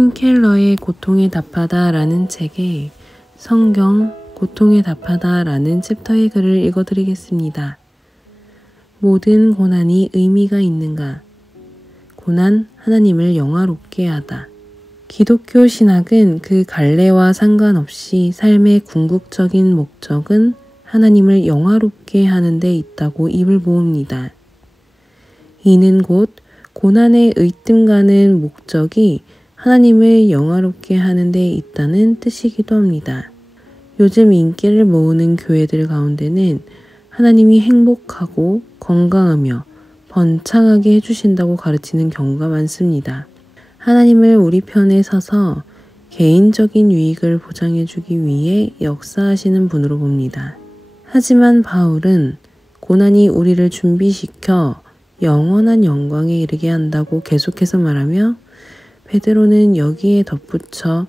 팀 켈러의 고통에 답하다 라는 책에 성경 고통에 답하다 라는 챕터의 글을 읽어드리겠습니다. 모든 고난이 의미가 있는가? 고난 하나님을 영화롭게 하다. 기독교 신학은 그 갈래와 상관없이 삶의 궁극적인 목적은 하나님을 영화롭게 하는 데 있다고 입을 모읍니다. 이는 곧 고난에 의뜸가는 목적이 하나님을 영화롭게 하는 데 있다는 뜻이기도 합니다. 요즘 인기를 모으는 교회들 가운데는 하나님이 행복하고 건강하며 번창하게 해주신다고 가르치는 경우가 많습니다. 하나님을 우리 편에 서서 개인적인 유익을 보장해주기 위해 역사하시는 분으로 봅니다. 하지만 바울은 고난이 우리를 준비시켜 영원한 영광에 이르게 한다고 계속해서 말하며 베드로는 여기에 덧붙여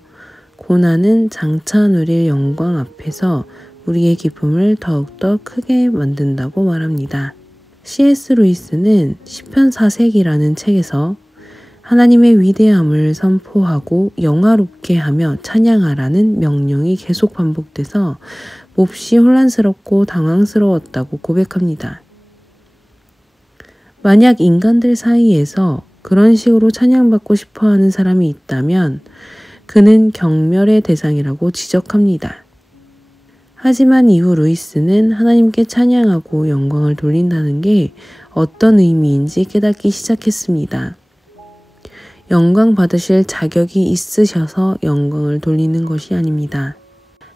고난은 장차 누릴 영광 앞에서 우리의 기쁨을 더욱더 크게 만든다고 말합니다. C.S. 루이스는 시편 4세기라는 책에서 하나님의 위대함을 선포하고 영화롭게 하며 찬양하라는 명령이 계속 반복돼서 몹시 혼란스럽고 당황스러웠다고 고백합니다. 만약 인간들 사이에서 그런 식으로 찬양받고 싶어하는 사람이 있다면 그는 경멸의 대상이라고 지적합니다. 하지만 이후 루이스는 하나님께 찬양하고 영광을 돌린다는 게 어떤 의미인지 깨닫기 시작했습니다. 영광 받으실 자격이 있으셔서 영광을 돌리는 것이 아닙니다.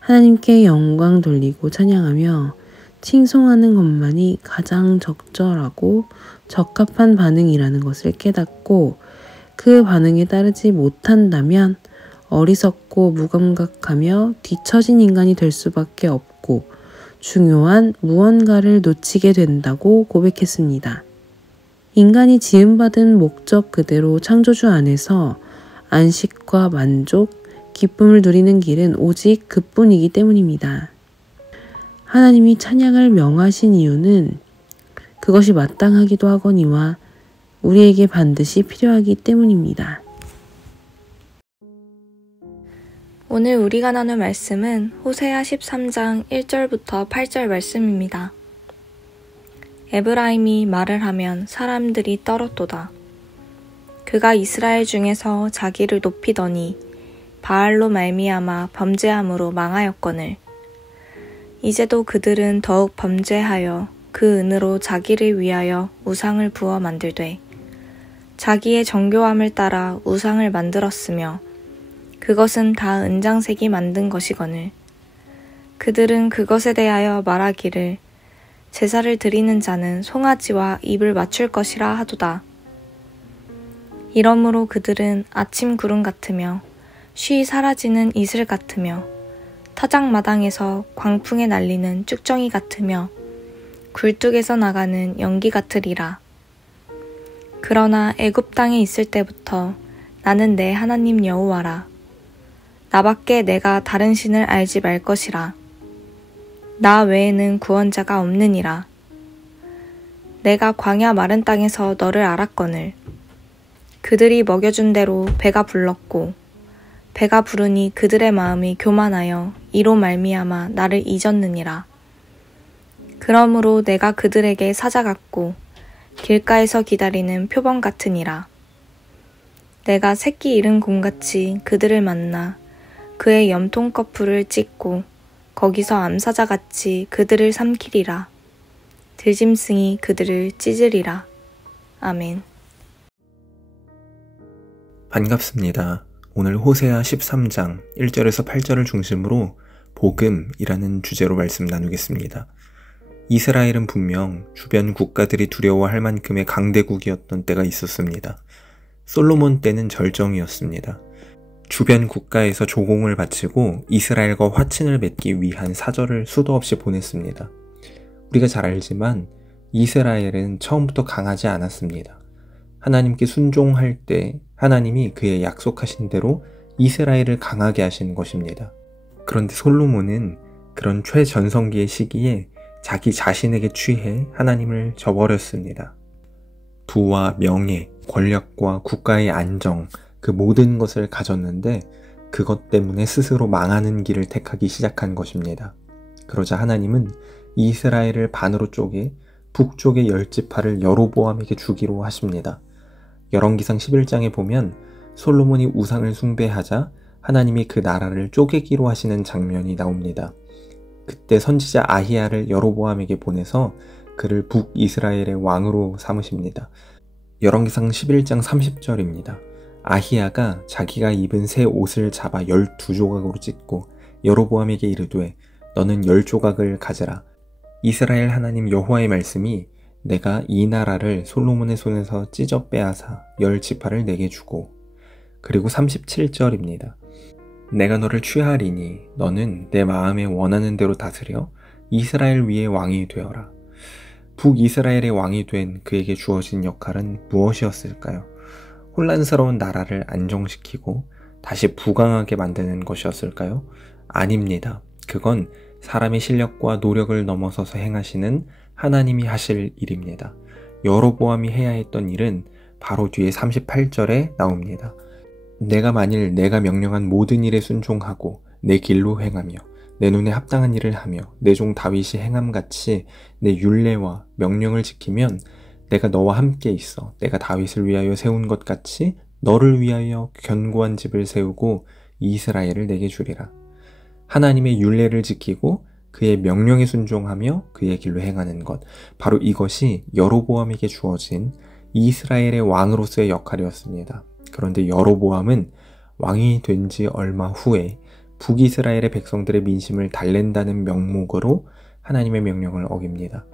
하나님께 영광 돌리고 찬양하며 칭송하는 것만이 가장 적절하고 적합한 반응이라는 것을 깨닫고 그 반응에 따르지 못한다면 어리석고 무감각하며 뒤처진 인간이 될 수밖에 없고 중요한 무언가를 놓치게 된다고 고백했습니다. 인간이 지음받은 목적 그대로 창조주 안에서 안식과 만족, 기쁨을 누리는 길은 오직 그뿐이기 때문입니다. 하나님이 찬양을 명하신 이유는 그것이 마땅하기도 하거니와 우리에게 반드시 필요하기 때문입니다. 오늘 우리가 나눌 말씀은 호세아 13장 1절부터 8절 말씀입니다. 에브라임이 말을 하면 사람들이 떨었도다. 그가 이스라엘 중에서 자기를 높이더니 바알로 말미암아 범죄함으로 망하였거늘. 이제도 그들은 더욱 범죄하여 그 은으로 자기를 위하여 우상을 부어 만들되 자기의 정교함을 따라 우상을 만들었으며 그것은 다 은장색이 만든 것이거늘. 그들은 그것에 대하여 말하기를 제사를 드리는 자는 송아지와 입을 맞출 것이라 하도다. 이러므로 그들은 아침 구름 같으며 쉬 사라지는 이슬 같으며 타작마당에서 광풍에 날리는 쭉정이 같으며 굴뚝에서 나가는 연기 같으리라. 그러나 애굽 땅에 있을 때부터 나는 내 하나님 여호와라. 나밖에 내가 다른 신을 알지 말 것이라. 나 외에는 구원자가 없느니라. 내가 광야 마른 땅에서 너를 알았거늘. 그들이 먹여준 대로 배가 불렀고 배가 부르니 그들의 마음이 교만하여 이로 말미암아 나를 잊었느니라. 그러므로 내가 그들에게 사자 같고 길가에서 기다리는 표범 같으니라. 내가 새끼 잃은 곰같이 그들을 만나 그의 염통 거풀을 찢고 거기서 암사자같이 그들을 삼키리라. 들짐승이 그들을 찢으리라. 아멘. 반갑습니다. 오늘 호세아 13장 1절에서 8절을 중심으로 복음이라는 주제로 말씀 나누겠습니다. 이스라엘은 분명 주변 국가들이 두려워할 만큼의 강대국이었던 때가 있었습니다. 솔로몬 때는 절정이었습니다. 주변 국가에서 조공을 바치고 이스라엘과 화친을 맺기 위한 사절을 수도 없이 보냈습니다. 우리가 잘 알지만 이스라엘은 처음부터 강하지 않았습니다. 하나님께 순종할 때 하나님이 그의 약속하신 대로 이스라엘을 강하게 하신 것입니다. 그런데 솔로몬은 그런 최전성기의 시기에 자기 자신에게 취해 하나님을 저버렸습니다. 부와 명예, 권력과 국가의 안정, 그 모든 것을 가졌는데 그것 때문에 스스로 망하는 길을 택하기 시작한 것입니다. 그러자 하나님은 이스라엘을 반으로 쪼개 북쪽의 10지파를 여로보암에게 주기로 하십니다. 열왕기상 11장에 보면 솔로몬이 우상을 숭배하자 하나님이 그 나라를 쪼개기로 하시는 장면이 나옵니다. 그때 선지자 아히야를 여로보암에게 보내서 그를 북이스라엘의 왕으로 삼으십니다. 열왕기상 11장 30절입니다. 아히야가 자기가 입은 새 옷을 잡아 12조각으로 찢고 여로보암에게 이르되 너는 10조각을 가져라. 이스라엘 하나님 여호와의 말씀이 내가 이 나라를 솔로몬의 손에서 찢어 빼앗아 10지파를 내게 주고, 그리고 37절입니다. 내가 너를 취하리니 너는 내 마음에 원하는 대로 다스려 이스라엘 위에 왕이 되어라. 북이스라엘의 왕이 된 그에게 주어진 역할은 무엇이었을까요? 혼란스러운 나라를 안정시키고 다시 부강하게 만드는 것이었을까요? 아닙니다. 그건 사람의 실력과 노력을 넘어서서 행하시는 하나님이 하실 일입니다. 여로보암이 해야 했던 일은 바로 뒤에 38절에 나옵니다. 내가 만일 내가 명령한 모든 일에 순종하고 내 길로 행하며 내 눈에 합당한 일을 하며 내 종 다윗이 행함같이 내 율례와 명령을 지키면 내가 너와 함께 있어 내가 다윗을 위하여 세운 것 같이 너를 위하여 견고한 집을 세우고 이스라엘을 내게 주리라. 하나님의 율례를 지키고 그의 명령에 순종하며 그의 길로 행하는 것, 바로 이것이 여로보암에게 주어진 이스라엘의 왕으로서의 역할이었습니다. 그런데 여로보암은 왕이 된 지 얼마 후에 북이스라엘의 백성들의 민심을 달랜다는 명목으로 하나님의 명령을 어깁니다.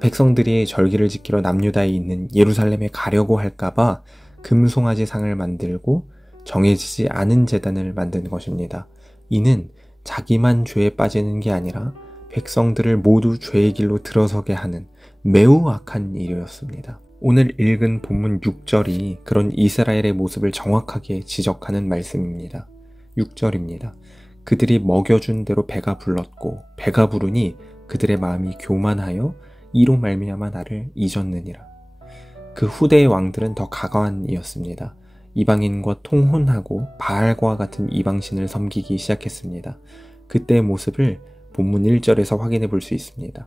백성들이 절기를 지키러 남유다에 있는 예루살렘에 가려고 할까봐 금송아지 상을 만들고 정해지지 않은 제단을 만든 것입니다. 이는 자기만 죄에 빠지는 게 아니라 백성들을 모두 죄의 길로 들어서게 하는 매우 악한 일이었습니다. 오늘 읽은 본문 6절이 그런 이스라엘의 모습을 정확하게 지적하는 말씀입니다. 6절입니다. 그들이 먹여준 대로 배가 불렀고 배가 부르니 그들의 마음이 교만하여 이로 말미암아 나를 잊었느니라. 그 후대의 왕들은 더 가관한 이였습니다. 이방인과 통혼하고 바알과 같은 이방신을 섬기기 시작했습니다. 그때의 모습을 본문 1절에서 확인해 볼 수 있습니다.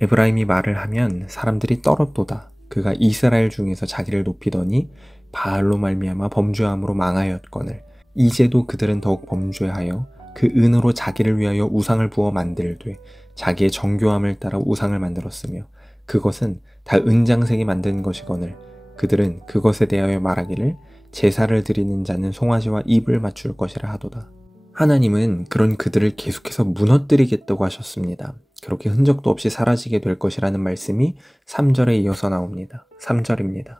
에브라임이 말을 하면 사람들이 떨었도다. 그가 이스라엘 중에서 자기를 높이더니 바알로 말미암아 범죄함으로 망하였거늘 이제도 그들은 더욱 범죄하여 그 은으로 자기를 위하여 우상을 부어 만들되 자기의 정교함을 따라 우상을 만들었으며 그것은 다 은장색이 만든 것이거늘 그들은 그것에 대하여 말하기를 제사를 드리는 자는 송아지와 입을 맞출 것이라 하도다. 하나님은 그런 그들을 계속해서 무너뜨리겠다고 하셨습니다. 그렇게 흔적도 없이 사라지게 될 것이라는 말씀이 3절에 이어서 나옵니다. 3절입니다.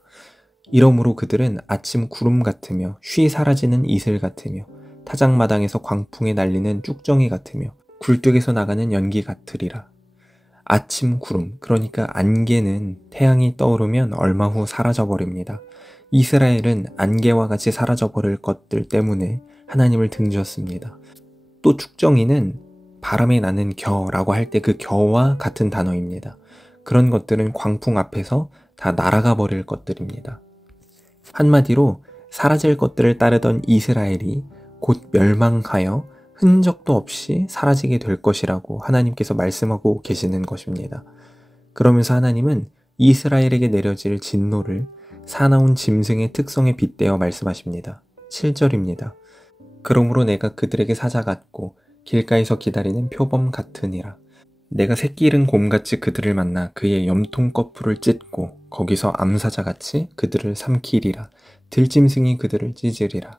이러므로 그들은 아침 구름 같으며 쉬 사라지는 이슬 같으며 타작마당에서 광풍에 날리는 쭉정이 같으며 굴뚝에서 나가는 연기 같으리라. 아침 구름, 그러니까 안개는 태양이 떠오르면 얼마 후 사라져버립니다. 이스라엘은 안개와 같이 사라져버릴 것들 때문에 하나님을 등졌습니다. 또 축정이는 바람에 나는 겨라고 할 때 그 겨와 같은 단어입니다. 그런 것들은 광풍 앞에서 다 날아가 버릴 것들입니다. 한마디로 사라질 것들을 따르던 이스라엘이 곧 멸망하여 흔적도 없이 사라지게 될 것이라고 하나님께서 말씀하고 계시는 것입니다. 그러면서 하나님은 이스라엘에게 내려질 진노를 사나운 짐승의 특성에 빗대어 말씀하십니다. 7절입니다. 그러므로 내가 그들에게 사자 같고 길가에서 기다리는 표범 같으니라. 내가 새끼 잃은 곰같이 그들을 만나 그의 염통 거풀을 찢고 거기서 암사자같이 그들을 삼키리라. 들짐승이 그들을 찢으리라.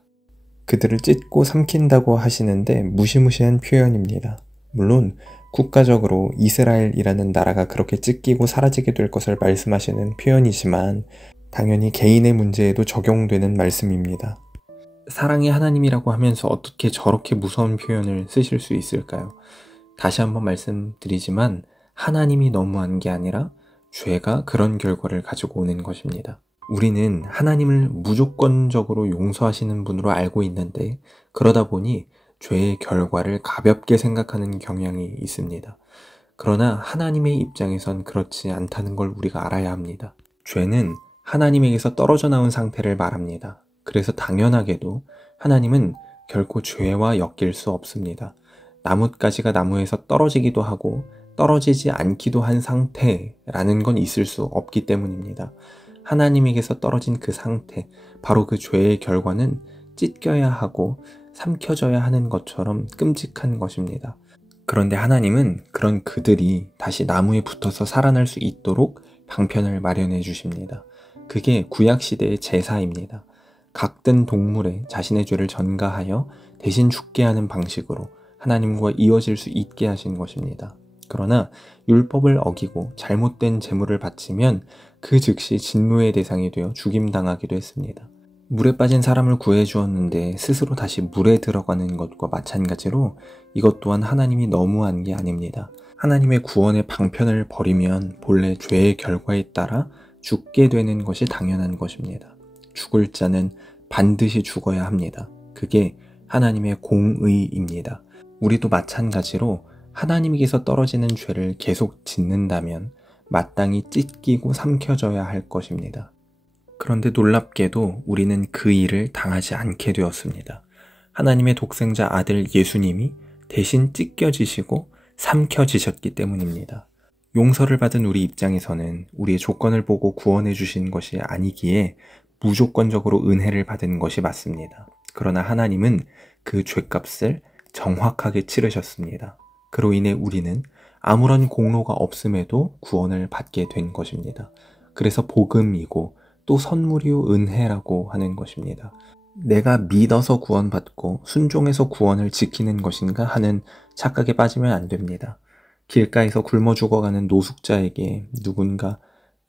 그들을 찢고 삼킨다고 하시는데 무시무시한 표현입니다. 물론 국가적으로 이스라엘이라는 나라가 그렇게 찢기고 사라지게 될 것을 말씀하시는 표현이지만 당연히 개인의 문제에도 적용되는 말씀입니다. 사랑의 하나님이라고 하면서 어떻게 저렇게 무서운 표현을 쓰실 수 있을까요? 다시 한번 말씀드리지만 하나님이 너무한 게 아니라 죄가 그런 결과를 가지고 오는 것입니다. 우리는 하나님을 무조건적으로 용서하시는 분으로 알고 있는데 그러다 보니 죄의 결과를 가볍게 생각하는 경향이 있습니다. 그러나 하나님의 입장에선 그렇지 않다는 걸 우리가 알아야 합니다. 죄는 하나님에게서 떨어져 나온 상태를 말합니다. 그래서 당연하게도 하나님은 결코 죄와 엮일 수 없습니다. 나뭇가지가 나무에서 떨어지기도 하고 떨어지지 않기도 한 상태라는 건 있을 수 없기 때문입니다. 하나님에게서 떨어진 그 상태, 바로 그 죄의 결과는 찢겨야 하고 삼켜져야 하는 것처럼 끔찍한 것입니다. 그런데 하나님은 그런 그들이 다시 나무에 붙어서 살아날 수 있도록 방편을 마련해 주십니다. 그게 구약시대의 제사입니다. 각든 동물에 자신의 죄를 전가하여 대신 죽게 하는 방식으로 하나님과 이어질 수 있게 하신 것입니다. 그러나 율법을 어기고 잘못된 제물을 바치면 그 즉시 진노의 대상이 되어 죽임당하기도 했습니다. 물에 빠진 사람을 구해주었는데 스스로 다시 물에 들어가는 것과 마찬가지로 이것 또한 하나님이 너무한 게 아닙니다. 하나님의 구원의 방편을 버리면 본래 죄의 결과에 따라 죽게 되는 것이 당연한 것입니다. 죽을 자는 반드시 죽어야 합니다. 그게 하나님의 공의입니다. 우리도 마찬가지로 하나님께서 떨어지는 죄를 계속 짓는다면 마땅히 찢기고 삼켜져야 할 것입니다. 그런데 놀랍게도 우리는 그 일을 당하지 않게 되었습니다. 하나님의 독생자 아들 예수님이 대신 찢겨지시고 삼켜지셨기 때문입니다. 용서를 받은 우리 입장에서는 우리의 조건을 보고 구원해 주신 것이 아니기에 무조건적으로 은혜를 받은 것이 맞습니다. 그러나 하나님은 그 죄값을 정확하게 치르셨습니다. 그로 인해 우리는 아무런 공로가 없음에도 구원을 받게 된 것입니다. 그래서 복음이고 또 선물이요 은혜라고 하는 것입니다. 내가 믿어서 구원받고 순종해서 구원을 지키는 것인가 하는 착각에 빠지면 안 됩니다. 길가에서 굶어 죽어가는 노숙자에게 누군가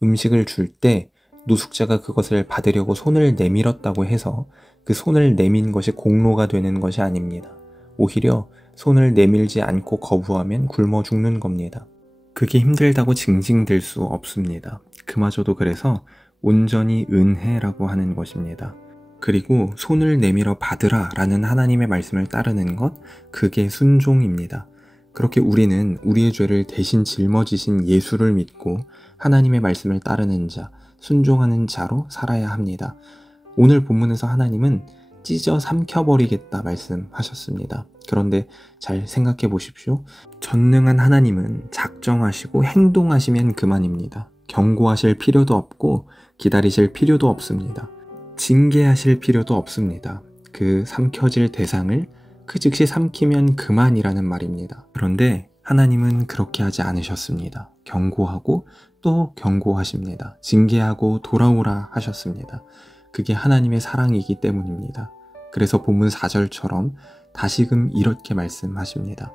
음식을 줄 때 노숙자가 그것을 받으려고 손을 내밀었다고 해서 그 손을 내민 것이 공로가 되는 것이 아닙니다. 오히려 손을 내밀지 않고 거부하면 굶어 죽는 겁니다. 그게 힘들다고 징징댈 수 없습니다. 그마저도 그래서 온전히 은혜라고 하는 것입니다. 그리고 손을 내밀어 받으라 라는 하나님의 말씀을 따르는 것, 그게 순종입니다. 그렇게 우리는 우리의 죄를 대신 짊어지신 예수를 믿고 하나님의 말씀을 따르는 자, 순종하는 자로 살아야 합니다. 오늘 본문에서 하나님은 찢어 삼켜버리겠다 말씀하셨습니다. 그런데 잘 생각해 보십시오. 전능한 하나님은 작정하시고 행동하시면 그만입니다. 경고하실 필요도 없고 기다리실 필요도 없습니다. 징계하실 필요도 없습니다. 그 삼켜질 대상을 그 즉시 삼키면 그만이라는 말입니다. 그런데 하나님은 그렇게 하지 않으셨습니다. 경고하고 또 경고하십니다. 징계하고 돌아오라 하셨습니다. 그게 하나님의 사랑이기 때문입니다. 그래서 본문 4절처럼 다시금 이렇게 말씀하십니다.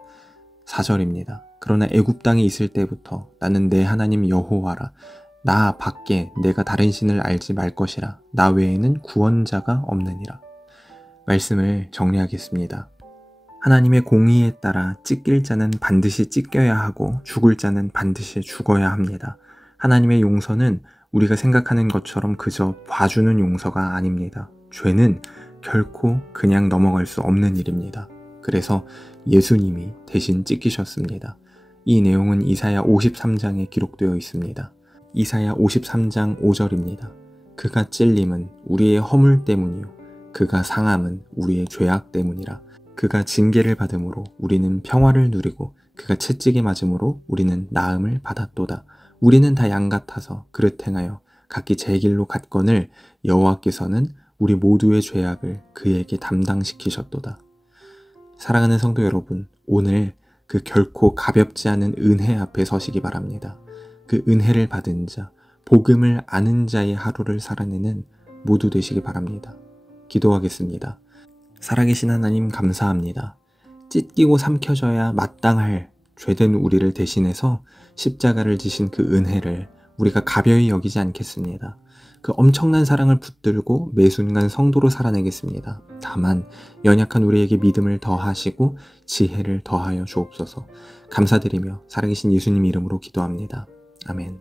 4절입니다. 그러나 애굽 땅에 있을 때부터 나는 내 하나님 여호와라. 나 밖에 내가 다른 신을 알지 말 것이라. 나 외에는 구원자가 없느니라. 말씀을 정리하겠습니다. 하나님의 공의에 따라 찢길 자는 반드시 찢겨야 하고 죽을 자는 반드시 죽어야 합니다. 하나님의 용서는 우리가 생각하는 것처럼 그저 봐주는 용서가 아닙니다. 죄는 결코 그냥 넘어갈 수 없는 일입니다. 그래서 예수님이 대신 찢기셨습니다. 이 내용은 이사야 53장에 기록되어 있습니다. 이사야 53장 5절입니다. 그가 찔림은 우리의 허물 때문이요 그가 상함은 우리의 죄악 때문이라. 그가 징계를 받음으로 우리는 평화를 누리고 그가 채찍에 맞음으로 우리는 나음을 받았도다. 우리는 다 양 같아서 그릇 행하여 각기 제 길로 갔거늘 여호와께서는 우리 모두의 죄악을 그에게 담당시키셨도다. 사랑하는 성도 여러분, 오늘 그 결코 가볍지 않은 은혜 앞에 서시기 바랍니다. 그 은혜를 받은 자, 복음을 아는 자의 하루를 살아내는 모두 되시기 바랍니다. 기도하겠습니다. 살아계신 하나님 감사합니다. 찢기고 삼켜져야 마땅할 죄된 우리를 대신해서 십자가를 지신 그 은혜를 우리가 가벼이 여기지 않겠습니다. 그 엄청난 사랑을 붙들고 매 순간 성도로 살아내겠습니다. 다만 연약한 우리에게 믿음을 더하시고 지혜를 더하여 주옵소서. 감사드리며 살아계신 예수님 이름으로 기도합니다. 아멘.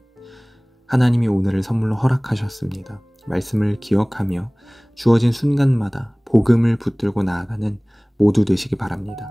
하나님이 오늘을 선물로 허락하셨습니다. 말씀을 기억하며 주어진 순간마다 복음을 붙들고 나아가는 모두 되시기 바랍니다.